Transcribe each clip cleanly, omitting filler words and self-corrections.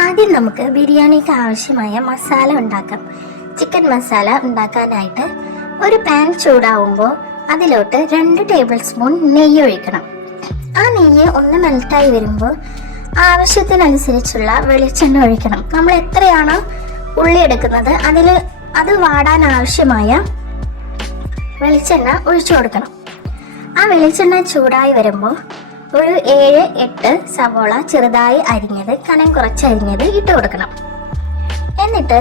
ആദ്യം നമുക്ക് ബിരിയാണിക്ക് ആവശ്യമായ മസാല ഉണ്ടാക്കാം. ചിക്കൻ മസാല ഉണ്ടാക്കാനായിട്ട് ഒരു പാൻ ചൂടാവുമ്പോൾ അതിലോട്ട് 2 ടേബിൾ സ്പൂൺ നെയ്യ് ഒഴിക്കണം. ആ നെയ്യ് ഒന്ന് മെൽറ്റായി വരുമ്പോൾ ആവശ്യത്തിനനുസരിച്ചുള്ള വെളിച്ചെണ്ണ ഒഴിക്കണം. നമ്മൾ എത്രയാണോ ഉള്ളി എടുക്കുന്നത് അത് വാടാൻ ആവശ്യമായ വെളിച്ചെണ്ണ ഒഴിച്ചു കൊടുക്കണം. ആ വെളിച്ചെണ്ണ ചൂടായി വരുമ്പോൾ ഒരു 7-8 സവോള ചെറുതായി അരിഞ്ഞത്, കനം കുറച്ച് അരിഞ്ഞത് ഇട്ട് കൊടുക്കണം. എന്നിട്ട്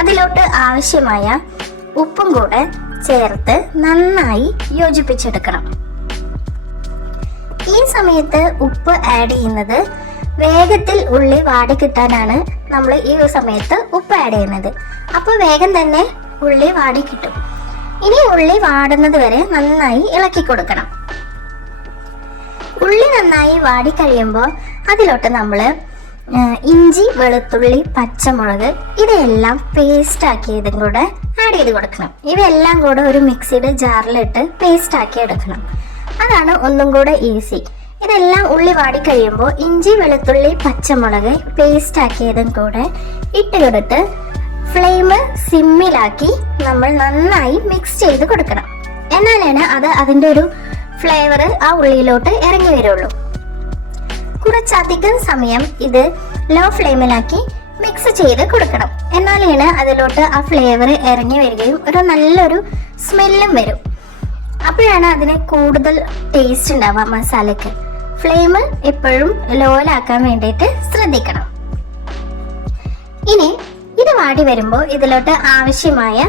അതിലോട്ട് ആവശ്യമായ ഉപ്പും കൂടെ ചേർത്ത് നന്നായി യോജിപ്പിച്ചെടുക്കണം. ഈ സമയത്ത് ഉപ്പ് ആഡ് ചെയ്യുന്നത് വേഗത്തിൽ ഉള്ളി വാടി കിട്ടാനാണ് നമ്മൾ ഈ സമയത്ത് ഉപ്പ് ആഡ് ചെയ്യുന്നത്. അപ്പോൾ വേഗം തന്നെ ഉള്ളി വാടി കിട്ടും. ഇനി ഉള്ളി വാടുന്നത് വരെ നന്നായി ഇളക്കി കൊടുക്കണം. ഉള്ളി നന്നായി വാടി കഴിയുമ്പോൾ അതിലോട്ട് നമ്മൾ ഇഞ്ചി, വെളുത്തുള്ളി, പച്ചമുളക് ഇതെല്ലാം പേസ്റ്റ് ആക്കിയതും കൂടെ ആഡ് ചെയ്ത് കൊടുക്കണം. ഇവയെല്ലാം കൂടെ ഒരു മിക്സിയുടെ ജാറിലിട്ട് പേസ്റ്റ് ആക്കി എടുക്കണം. അതാണ് ഒന്നും കൂടെ ഈസി. ഇതെല്ലാം ഉള്ളി വാടി കഴിയുമ്പോൾ ഇഞ്ചി, വെളുത്തുള്ളി, പച്ചമുളക് പേസ്റ്റ് ആക്കിയതും കൂടെ ഇട്ട് കൊടുത്ത് ഫ്ലെയിം സിമ്മിലാക്കി നമ്മൾ നന്നായി മിക്സ് ചെയ്ത് കൊടുക്കണം. എന്നാലാണ് അതിൻ്റെ ഒരു ഫ്ലേവർ ആ ഉള്ളിയിലോട്ട് ഇറങ്ങി വരുള്ളൂ. കുറച്ചധികം സമയം ഇത് ലോ ഫ്ലെയിമിലാക്കി മിക്സ് ചെയ്ത് കൊടുക്കണം. എന്നാലാണ് അതിലോട്ട് ആ ഫ്ലേവർ ഇറങ്ങി വരികയും ഒരു നല്ലൊരു സ്മെല്ലും വരും. അപ്പോഴാണ് അതിന് കൂടുതൽ ടേസ്റ്റ് ഉണ്ടാവുക മസാലയ്ക്ക്. ഫ്ലെയിം എപ്പോഴും ലോയിലാക്കാൻ വേണ്ടിയിട്ട് ശ്രദ്ധിക്കണം. ഇനി ഇത് വാടി വരുമ്പോൾ ഇതിലോട്ട് ആവശ്യമായ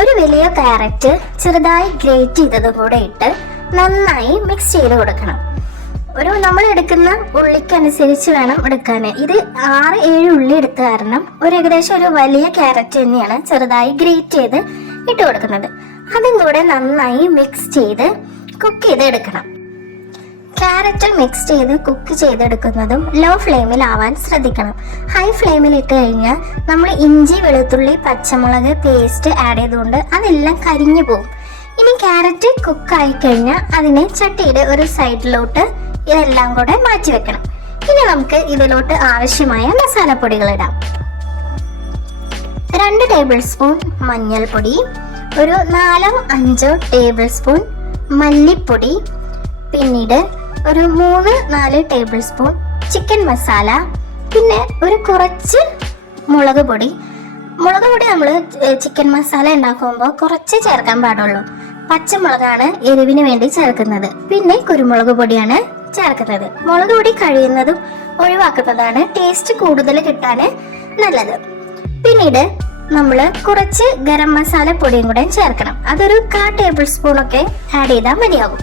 ഒരു വലിയ ക്യാരറ്റ് ചെറുതായി ഗ്രേറ്റ് ചെയ്തതും കൂടെ ഇട്ട് നന്നായി മിക്സ് ചെയ്ത് കൊടുക്കണം. നമ്മൾ എടുക്കുന്ന ഉള്ളിക്കനുസരിച്ച് വേണം എടുക്കാൻ. ഇത് 6-7 ഉള്ളി എടുത്ത കാരണം ഏകദേശം ഒരു വലിയ ക്യാരറ്റ് തന്നെയാണ് ചെറുതായി ഗ്രേറ്റ് ചെയ്ത് ഇട്ട് കൊടുക്കുന്നത്. അതും കൂടെ നന്നായി മിക്സ് ചെയ്ത് കുക്ക് ചെയ്ത് എടുക്കണം. ക്യാരറ്റ് മിക്സ് ചെയ്ത് കുക്ക് ചെയ്തെടുക്കുന്നതും ലോ ഫ്ലെയിമിൽ ആവാൻ ശ്രദ്ധിക്കണം. ഹൈ ഫ്ലെയിമിൽ ഇട്ട് കഴിഞ്ഞാൽ നമ്മൾ ഇഞ്ചി, വെളുത്തുള്ളി, പച്ചമുളക് പേസ്റ്റ് ആഡ് ചെയ്തുകൊണ്ട് അതെല്ലാം കരിഞ്ഞു പോകും. ഇനി ക്യാരറ്റ് കുക്കായി കഴിഞ്ഞാൽ അതിനെ ചട്ടിയുടെ ഒരു സൈഡിലോട്ട് ഇതെല്ലാം കൂടെ മാറ്റി വെക്കണം. ഇനി നമുക്ക് ഇതിലോട്ട് ആവശ്യമായ മസാലപ്പൊടികൾ ഇടാം. 2 ടേബിൾ സ്പൂൺ മഞ്ഞൾപ്പൊടി, ഒരു 4-5 ടേബിൾ സ്പൂൺ മല്ലിപ്പൊടി, പിന്നീട് ഒരു 3-4 ടേബിൾ സ്പൂൺ ചിക്കൻ മസാല, പിന്നെ ഒരു കുറച്ച് മുളക് പൊടി. നമ്മൾ ചിക്കൻ മസാല ഉണ്ടാക്കുമ്പോൾ കുറച്ച് ചേർക്കാൻ പാടുള്ളൂ. പച്ചമുളകാണ് എരിവിന് വേണ്ടി ചേർക്കുന്നത്. പിന്നെ കുരുമുളക് പൊടിയാണ് ചേർക്കുന്നത്. മുളക് പൊടി കഴിയുന്നതും ഒഴിവാക്കുന്നതാണ് ടേസ്റ്റ് കൂടുതൽ കിട്ടാൻ നല്ലത്. പിന്നീട് നമ്മൾ കുറച്ച് ഗരം മസാല പൊടിയും കൂടെ ചേർക്കണം. അതൊരു 1/4 ടേബിൾ സ്പൂൺ ഒക്കെ ആഡ് ചെയ്താൽ മതിയാകും.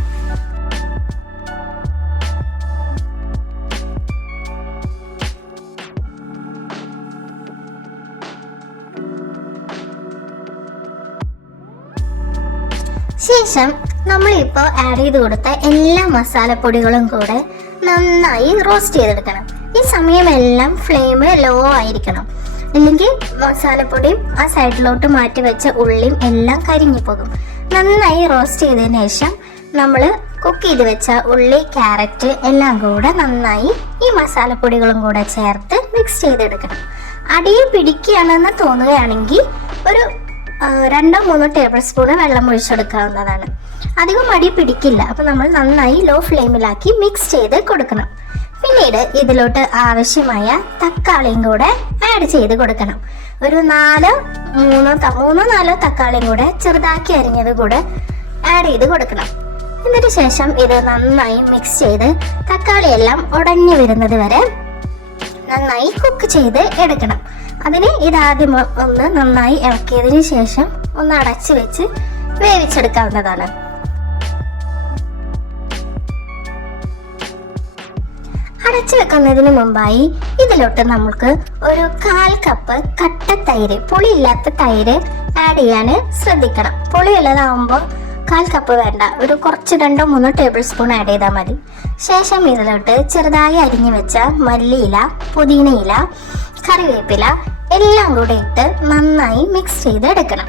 ശേഷം നമ്മളിപ്പോൾ ആഡ് ചെയ്ത് കൊടുത്ത എല്ലാ മസാലപ്പൊടികളും കൂടെ നന്നായി റോസ്റ്റ് ചെയ്തെടുക്കണം. ഈ സമയമെല്ലാം ഫ്ലെയിം ലോ ആയിരിക്കണം. അല്ലെങ്കിൽ മസാലപ്പൊടിയും ആ സൈഡിലോട്ട് മാറ്റി വെച്ച ഉള്ളിയും എല്ലാം കരിഞ്ഞു പോകും. നന്നായി റോസ്റ്റ് ചെയ്തതിന് ശേഷം നമ്മൾ കുക്ക് ചെയ്ത് വെച്ച ഉള്ളി, ക്യാരറ്റ് എല്ലാം കൂടെ നന്നായി ഈ മസാലപ്പൊടികളും കൂടെ ചേർത്ത് മിക്സ് ചെയ്തെടുക്കണം. അടിയിൽ പിടിക്കുകയാണെന്ന് തോന്നുകയാണെങ്കിൽ ഒരു 2-3 ടേബിൾ സ്പൂണ് വെള്ളം ഒഴിച്ചെടുക്കാവുന്നതാണ്. അധികം അടി പിടിക്കില്ല. അപ്പോൾ നമ്മൾ നന്നായി ലോ ഫ്ലെയിമിലാക്കി മിക്സ് ചെയ്ത് കൊടുക്കണം. പിന്നീട് ഇതിലോട്ട് ആവശ്യമായ തക്കാളിയും കൂടെ ആഡ് ചെയ്ത് കൊടുക്കണം. ഒരു 3-4 തക്കാളിയും കൂടെ ചെറുതാക്കി അരിഞ്ഞത് കൂടെ ആഡ് ചെയ്ത് കൊടുക്കണം. എന്നിട്ട് ശേഷം ഇത് നന്നായി മിക്സ് ചെയ്ത് തക്കാളിയെല്ലാം ഉടഞ്ഞു വരുന്നത് വരെ നന്നായി കുക്ക് ചെയ്ത് എടുക്കണം. അതിന് ഇതാദ്യം ഒന്ന് നന്നായി ഇളക്കിയതിന് ശേഷം ഒന്ന് അടച്ചു വെച്ച് വേവിച്ചെടുക്കാവുന്നതാണ്. അടച്ചു വെക്കുന്നതിന് മുമ്പായി ഇതിലോട്ട് നമുക്ക് ഒരു 1/4 കപ്പ് കട്ട തൈര്, പുളിയില്ലാത്ത തൈര് ആഡ് ചെയ്യാൻ ശ്രദ്ധിക്കണം. പുളിയുള്ളതാവുമ്പോൾ 1/4 കപ്പ് വേണ്ട, ഒരു കുറച്ച് 2-3 ടേബിൾ സ്പൂൺ ആഡ് ചെയ്താൽ മതി. ശേഷം ഇതിലോട്ട് ചെറുതായി അരിഞ്ഞു വെച്ച മല്ലിയില, പുതിനയില, കറിവേപ്പില എല്ലാം കൂടെ ഇട്ട് നന്നായി മിക്സ് ചെയ്ത് എടുക്കണം.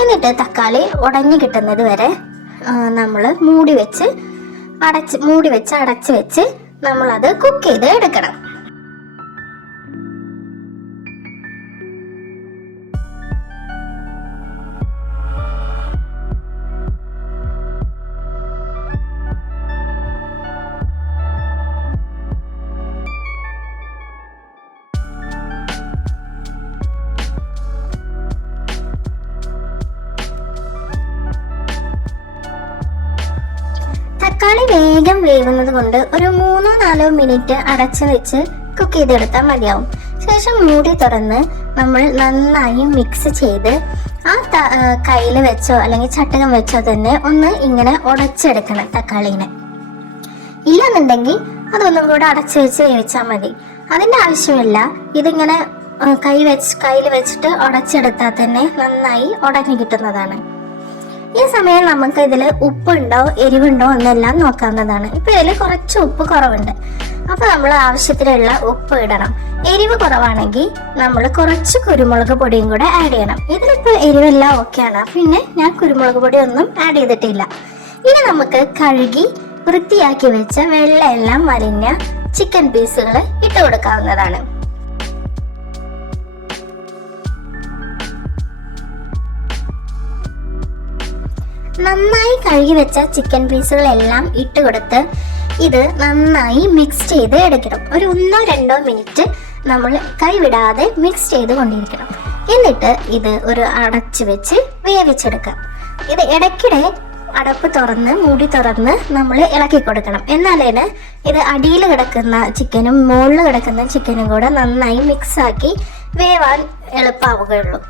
എന്നിട്ട് തക്കാളി ഉടഞ്ഞു കിട്ടുന്നത് വരെ നമ്മൾ മൂടി വെച്ച് അടച്ച് വെച്ച് നമ്മളത് കുക്ക് ചെയ്ത് എടുക്കണം. അധികം വേവുന്നത് കൊണ്ട് ഒരു 3-4 മിനിറ്റ് അടച്ചു വെച്ച് കുക്ക് ചെയ്തെടുത്താൽ മതിയാവും. ശേഷം മൂടി തുറന്ന് നമ്മൾ നന്നായി മിക്സ് ചെയ്ത് ആ കയ്യിൽ വെച്ചോ അല്ലെങ്കിൽ ചട്ടകം വെച്ചോ തന്നെ ഒന്ന് ഇങ്ങനെ ഉടച്ചെടുക്കണം തക്കാളീനെ. ഇല്ലാന്നുണ്ടെങ്കിൽ അതൊന്നും കൂടെ അടച്ചു വെച്ച് വേവിച്ചാൽ മതി. അതിൻ്റെ ആവശ്യമില്ല. ഇതിങ്ങനെ കയ്യിൽ വെച്ചിട്ട് ഉടച്ചെടുത്താൽ തന്നെ നന്നായി ഉടഞ്ഞു കിട്ടുന്നതാണ്. ഈ സമയം നമുക്ക് ഇതിൽ ഉപ്പുണ്ടോ എരിവുണ്ടോ എന്നെല്ലാം നോക്കാവുന്നതാണ്. ഇപ്പൊ ഇതിൽ കുറച്ച് ഉപ്പ് കുറവുണ്ട്, അപ്പൊ നമ്മൾ ആവശ്യത്തിനുള്ള ഉപ്പ് ഇടണം. എരിവ് കുറവാണെങ്കിൽ നമ്മൾ കുറച്ച് കുരുമുളക് പൊടിയും കൂടെ ആഡ് ചെയ്യണം. ഇതിലിപ്പോൾ എരിവെല്ലാം ഓക്കെയാണ്, പിന്നെ ഞാൻ കുരുമുളക് പൊടി ഒന്നും ആഡ് ചെയ്തിട്ടില്ല. ഇനി നമുക്ക് കഴുകി വൃത്തിയാക്കി വെച്ച വെള്ളമെല്ലാം വലിഞ്ഞ ചിക്കൻ പീസുകൾ ഇട്ട് കൊടുക്കാവുന്നതാണ്. നന്നായി കഴുകി വെച്ച ചിക്കൻ പീസുകളെല്ലാം ഇട്ട് കൊടുത്ത് ഇത് നന്നായി മിക്സ് ചെയ്ത് എടുക്കണം. ഒരു 1-2 മിനിറ്റ് നമ്മൾ കൈവിടാതെ മിക്സ് ചെയ്ത് കൊണ്ടിരിക്കണം. എന്നിട്ട് ഇത് ഒരു അടച്ചു വെച്ച് വേവിച്ചെടുക്കാം. ഇത് ഇടയ്ക്കിടെ അടപ്പ് തുറന്ന് മൂടി തുറന്ന് നമ്മൾ ഇളക്കി കൊടുക്കണം. എന്നാലാണ് ഇത് അടിയിൽ കിടക്കുന്ന ചിക്കനും മുകളിൽ കിടക്കുന്ന ചിക്കനും കൂടെ നന്നായി മിക്സാക്കി വേവാൻ എളുപ്പമാവുകയുള്ളൂ.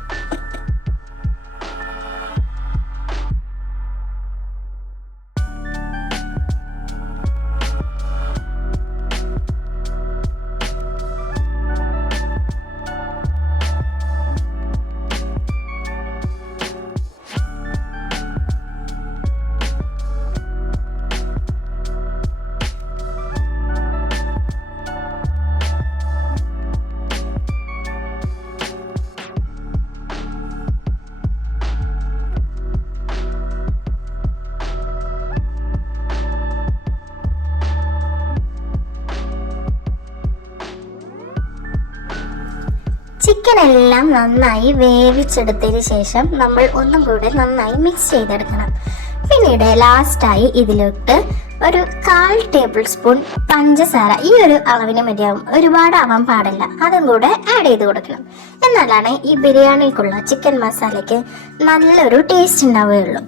ചിക്കൻ എല്ലാം നന്നായി വേവിച്ചെടുത്തതിന് ശേഷം നമ്മൾ ഒന്നും കൂടെ നന്നായി മിക്സ് ചെയ്തെടുക്കണം. പിന്നീട് ലാസ്റ്റായി ഇതിലോട്ട് ഒരു 1/4 ടേബിൾ സ്പൂൺ പഞ്ചസാര, ഈ ഒരു അളവിന് മതിയാവും, ഒരുപാട് ആവാൻ പാടില്ല, അതും കൂടെ ആഡ് ചെയ്ത് കൊടുക്കണം. എന്നാലാണ് ഈ ബിരിയാണിക്കുള്ള ചിക്കൻ മസാലയ്ക്ക് നല്ലൊരു ടേസ്റ്റ് ഉണ്ടാവുകയുള്ളൂ.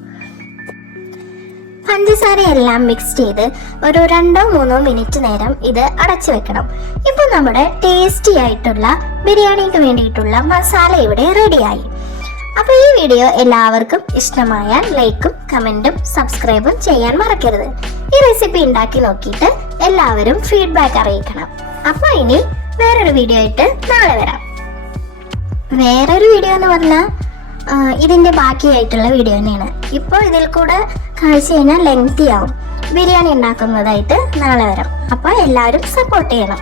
പഞ്ചസാരയെല്ലാം മിക്സ് ചെയ്ത് ഒരു 2-3 മിനിറ്റ് നേരം ഇത് അടച്ചു വെക്കണം. ഇപ്പൊ നമ്മുടെ ടേസ്റ്റി ആയിട്ടുള്ള ബിരിയാണിക്ക് വേണ്ടിയിട്ടുള്ള മസാല ഇവിടെ റെഡിയായി. അപ്പൊ ഈ വീഡിയോ എല്ലാവർക്കും ഇഷ്ടമായാൽ ലൈക്കും കമന്റും സബ്സ്ക്രൈബും ചെയ്യാൻ മറക്കരുത്. ഈ റെസിപ്പി ഉണ്ടാക്കി നോക്കിയിട്ട് എല്ലാവരും ഫീഡ്ബാക്ക് അറിയിക്കണം. അപ്പൊ ഇനി വേറൊരു വീഡിയോ ആയിട്ട് നാളെ വരാം. വേറൊരു വീഡിയോ എന്ന് പറഞ്ഞാൽ ഇതിന്റെ ബാക്കിയായിട്ടുള്ള വീഡിയോ തന്നെയാണ്. ഇപ്പോൾ ഇതിൽ കൂടെ കാഴ്ച കഴിഞ്ഞാൽ ലെങ്തി ആവും. ബിരിയാണി ഉണ്ടാക്കുന്നതായിട്ട് നാളെ വരാം. അപ്പോൾ എല്ലാവരും സപ്പോർട്ട് ചെയ്യണം.